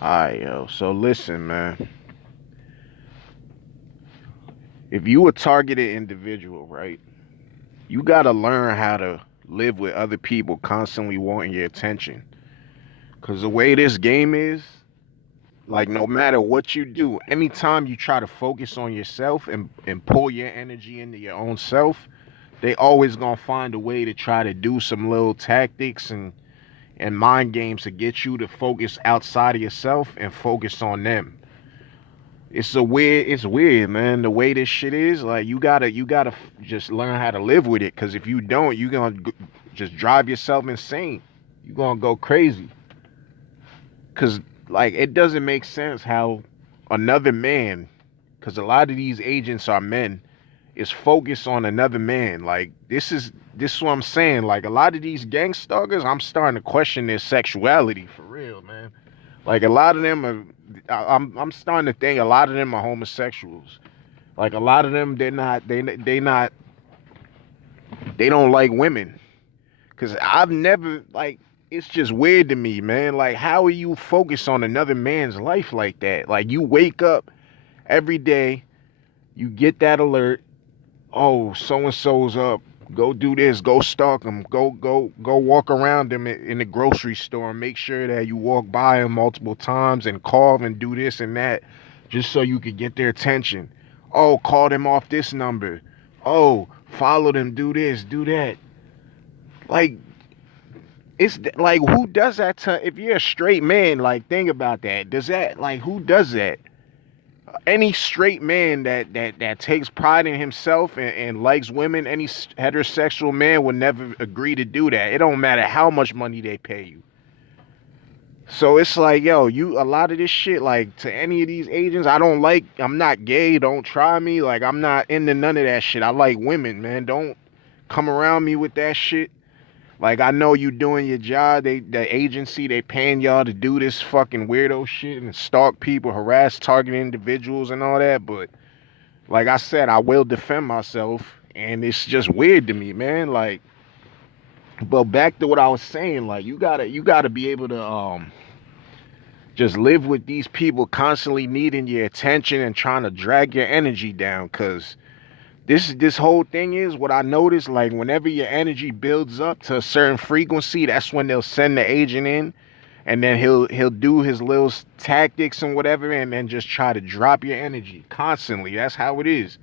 Alright, yo. So listen, man. If you a targeted individual, right, you gotta learn how to live with other people constantly wanting your attention. Cause the way this game is, like no matter what you do, anytime you try to focus on yourself and pull your energy into your own self, they always gonna find a way to try to do some little tactics and mind games to get you to focus outside of yourself and focus on them. It's weird, man. The way this shit is, like you gotta just learn how to live with it. Cause if you don't, you gonna just drive yourself insane. You gonna go crazy. Cause like it doesn't make sense how another man, cause a lot of these agents are men, is focused on another man. Like this is what I'm saying. Like a lot of these gangstalkers, I'm starting to question their sexuality for real, man. Like a lot of them are, I'm starting to think a lot of them are homosexuals. Like a lot of them, they don't like women. Cause I've never like it's just weird to me, man. Like how are you focused on another man's life like that? Like you wake up every day, you get that alert. Oh, so and so's up. Go do this. Go stalk them. Go walk around them in the grocery store and make sure that you walk by them multiple times and call and do this and that, just so you could get their attention. Oh, call them off this number. Oh, follow them. Do this. Do that. Like it's like who does that to? If you're a straight man, like think about that. Does that like who does that? Any straight man that takes pride in himself and likes women, any heterosexual man would never agree to do that. It don't matter how much money they pay you. So it's like, yo, you a lot of this shit, like to any of these agents, I don't like. I'm not gay. Don't try me. Like I'm not into none of that shit. I like women, man. Don't come around me with that shit. Like I know you doing your job. The agency they paying y'all to do this fucking weirdo shit and stalk people, harass target individuals and all that. But like I said, I will defend myself, and it's just weird to me, man. Like, but back to what I was saying, like you gotta be able to just live with these people constantly needing your attention and trying to drag your energy down, cause this whole thing is what I noticed. Like whenever your energy builds up to a certain frequency, that's when they'll send the agent in, and then he'll do his little tactics and whatever, and then just try to drop your energy constantly. That's how it is.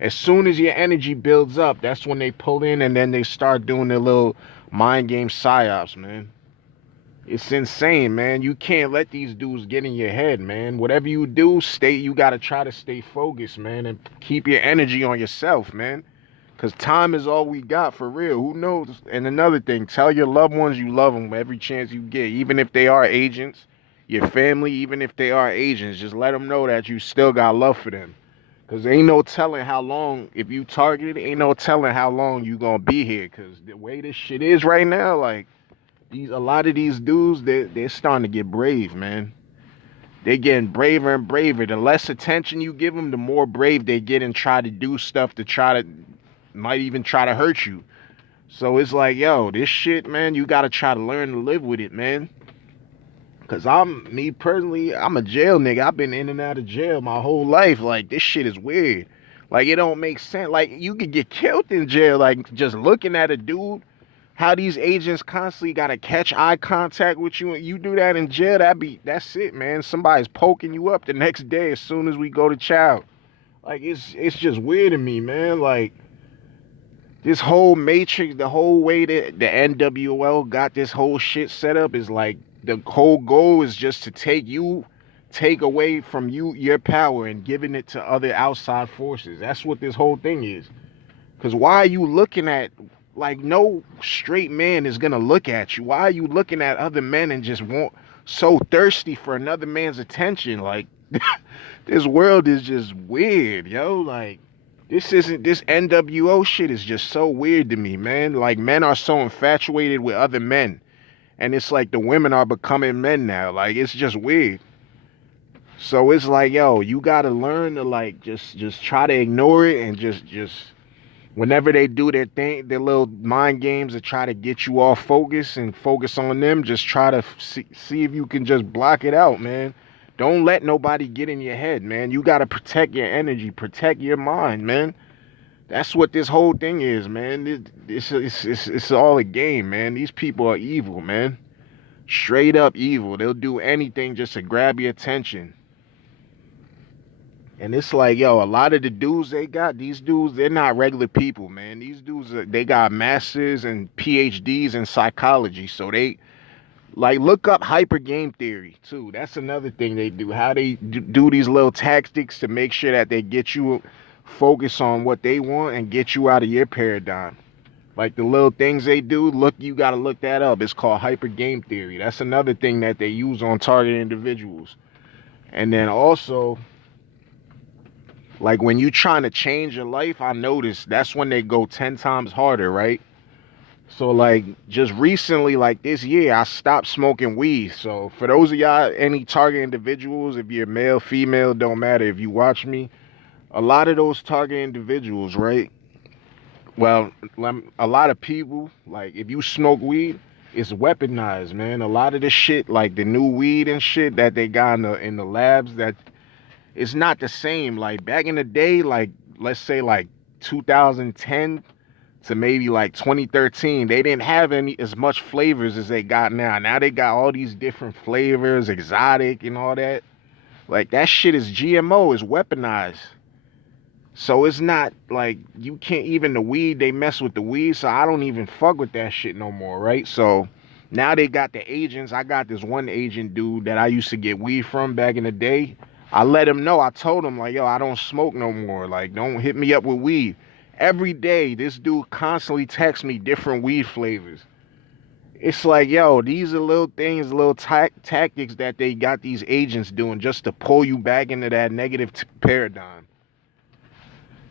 As soon as your energy builds up, that's when they pull in and then they start doing their little mind game psyops, man. It's insane, man. You can't let these dudes get in your head, man. Whatever you do, you gotta try to stay focused, man, and keep your energy on yourself, man. Cause time is all we got for real. Who knows? And another thing, tell your loved ones you love them every chance you get, even if they are agents. Your family, even if they are agents, just let them know that you still got love for them. Cause ain't no telling how long if you targeted, ain't no telling how long you gonna be here. Cause the way this shit is right now, like these a lot of these dudes, they're starting to get brave, man. They're getting braver and braver. The less attention you give them, the more brave they get and try to do stuff to try to might even try to hurt you. So it's like, yo, this shit, man, you gotta try to learn to live with it, man. Cause me personally, I'm a jail nigga. I've been in and out of jail my whole life. Like this shit is weird. Like it don't make sense. Like you could get killed in jail. Like just looking at a dude, how these agents constantly gotta catch eye contact with you, and you do that in jail. That's it, man. Somebody's poking you up the next day as soon as we go to trial. Like it's just weird to me, man. Like this whole matrix, the whole way that the NWL got this whole shit set up is like the whole goal is just to take away from you your power and giving it to other outside forces. That's what this whole thing is. Cause why are you looking at like no straight man is gonna look at you? Why are you looking at other men and just want so thirsty for another man's attention? Like this world is just weird, yo. Like this NWO shit is just so weird to me, man. Like men are so infatuated with other men. And it's like the women are becoming men now. Like it's just weird. So it's like, yo, you gotta learn to like just try to ignore it and just Whenever they do their thing, their little mind games to try to get you off focus and focus on them, just try to see if you can just block it out, man. Don't let nobody get in your head, man. You got to protect your energy, protect your mind, man. That's what this whole thing is, man. It's all a game, man. These people are evil, man. Straight up evil. They'll do anything just to grab your attention. And it's like, yo, a lot of the dudes they got, these dudes, they're not regular people, man. These dudes, they got masters and PhDs in psychology. So they, like, look up hyper game theory, too. That's another thing they do. How they do these little tactics to make sure that they get you focus on what they want and get you out of your paradigm. Like the little things they do, look, you got to look that up. It's called hyper game theory. That's another thing that they use on target individuals. And then also, like when you trying to change your life, I noticed that's when they go 10 times harder, right? So like just recently, like this year, I stopped smoking weed. So for those of y'all, any target individuals, if you're male, female, don't matter. If you watch me, a lot of those target individuals, right? Well, a lot of people, like if you smoke weed, it's weaponized, man. A lot of this shit, like the new weed and shit that they got in the labs, that it's not the same. Like back in the day, like let's say like 2010 to maybe like 2013, they didn't have any as much flavors as they got now. Now they got all these different flavors, exotic and all that. Like that shit is GMO, is weaponized. So it's not like you can't even the weed, they mess with the weed, so I don't even fuck with that shit no more, right? So now they got the agents. I got this one agent dude that I used to get weed from back in the day. I let him know. I told him like, yo, I don't smoke no more. Like, don't hit me up with weed. Every day, this dude constantly texts me different weed flavors. It's like, yo, these are little things, little tactics that they got these agents doing just to pull you back into that negative paradigm.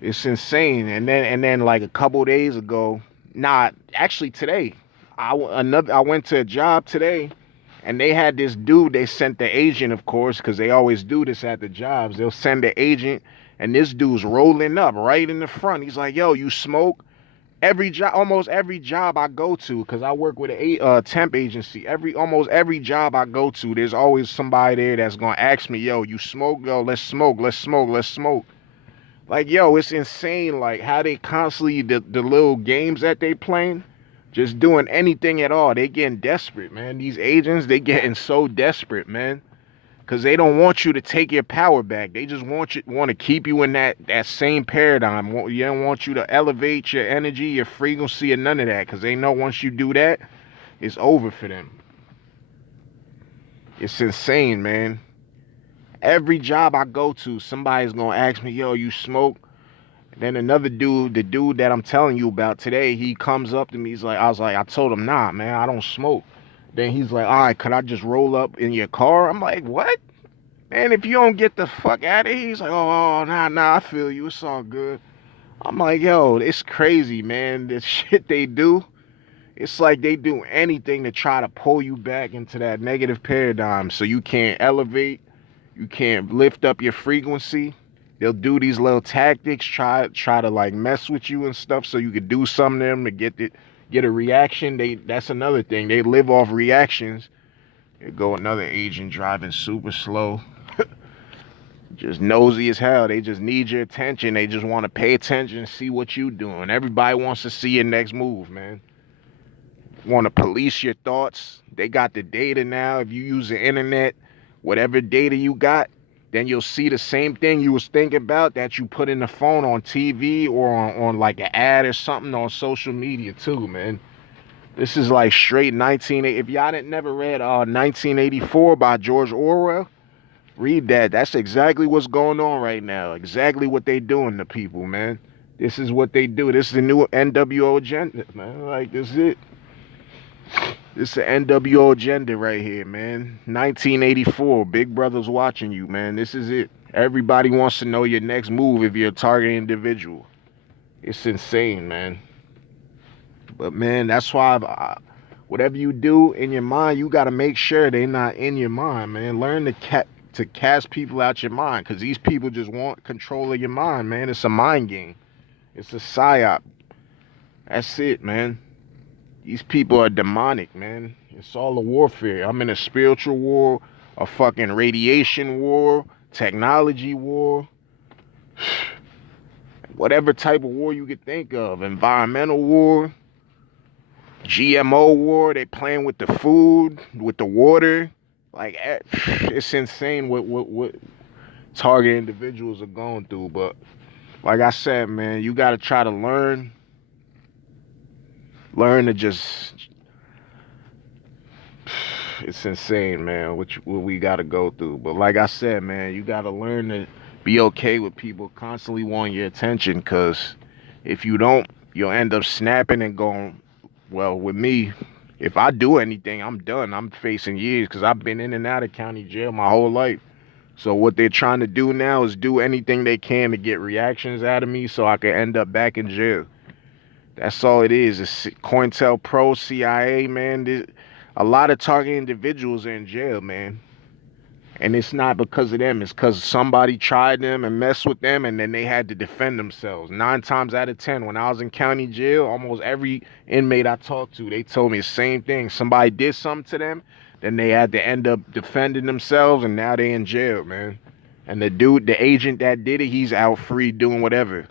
It's insane. And then like a couple days ago, nah, actually today, I went to a job today, and they had this dude. They sent the agent, of course, because they always do this at the jobs. They'll send the agent, and this dude's rolling up right in the front. He's like, "Yo, you smoke?" Every job, almost every job I go to, because I work with a temp agency. Almost every job I go to, there's always somebody there that's gonna ask me, "Yo, you smoke? Yo, let's smoke. Let's smoke. Let's smoke." Like, yo, it's insane, like, how they constantly, the little games that they playing, just doing anything at all. They getting desperate, man. These agents, they getting so desperate, man. Because they don't want you to take your power back. They just want to keep you in that same paradigm. You don't want you to elevate your energy, your frequency, or none of that. Because they know once you do that, it's over for them. It's insane, man. Every job I go to, somebody's going to ask me, yo, you smoke? Then another dude, the dude that I'm telling you about today, he comes up to me. He's like, I told him, nah, man, I don't smoke. Then he's like, all right, could I just roll up in your car? I'm like, what? Man, if you don't get the fuck out of here, he's like, nah, I feel you. It's all good. I'm like, yo, it's crazy, man. This shit they do, it's like they do anything to try to pull you back into that negative paradigm so you can't elevate, you can't lift up your frequency. They'll do these little tactics, try to like mess with you and stuff so you could do something to them to get a reaction. That's another thing. They live off reactions. There go another agent driving super slow. Just nosy as hell. They just need your attention. They just want to pay attention and see what you doing. Everybody wants to see your next move, man. Want to police your thoughts. They got the data now. If you use the internet, whatever data you got, then you'll see the same thing you was thinking about that you put in the phone on TV or on like an ad or something on social media too, man. This is like straight 19. If y'all didn't never read 1984 by George Orwell, read that. That's exactly what's going on right now. Exactly what they doing to people, man. This is what they do. This is the new NWO agenda, man. Like, this is it. This is the NWO agenda right here, man. 1984. Big Brother's watching you, man. This is it. Everybody wants to know your next move if you're a target individual. It's insane, man. But, man, that's why whatever you do in your mind, you got to make sure they're not in your mind, man. Learn to cast people out your mind, because these people just want control of your mind, man. It's a mind game. It's a psyop. That's it, man. These people are demonic, man. It's all a warfare. I'm in a spiritual war, a fucking radiation war, technology war, whatever type of war you could think of. Environmental war, GMO war. They playing with the food, with the water. Like it's insane what target individuals are going through. But like I said, man, you got to try to learn to just. It's insane, man. What we got to go through. But like I said, man, you got to learn to be okay with people constantly wanting your attention. Cause if you don't, you'll end up snapping and going. Well, with me, if I do anything, I'm done. I'm facing years because I've been in and out of county jail my whole life. So what they're trying to do now is do anything they can to get reactions out of me so I can end up back in jail. That's all it is. It's COINTELPRO, CIA, man. A lot of target individuals are in jail, man. And it's not because of them. It's because somebody tried them and messed with them, and then they had to defend themselves. 9 times out of 10, when I was in county jail, almost every inmate I talked to, they told me the same thing. Somebody did something to them, then they had to end up defending themselves, and now they in jail, man. And the agent that did it, he's out free doing whatever.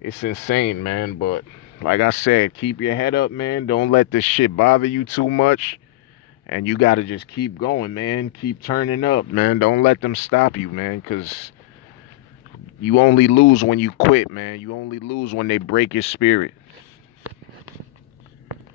It's insane, man. But like I said, keep your head up, man. Don't let this shit bother you too much. And you got to just keep going, man. Keep turning up, man. Don't let them stop you, man, because you only lose when you quit, man. You only lose when they break your spirit.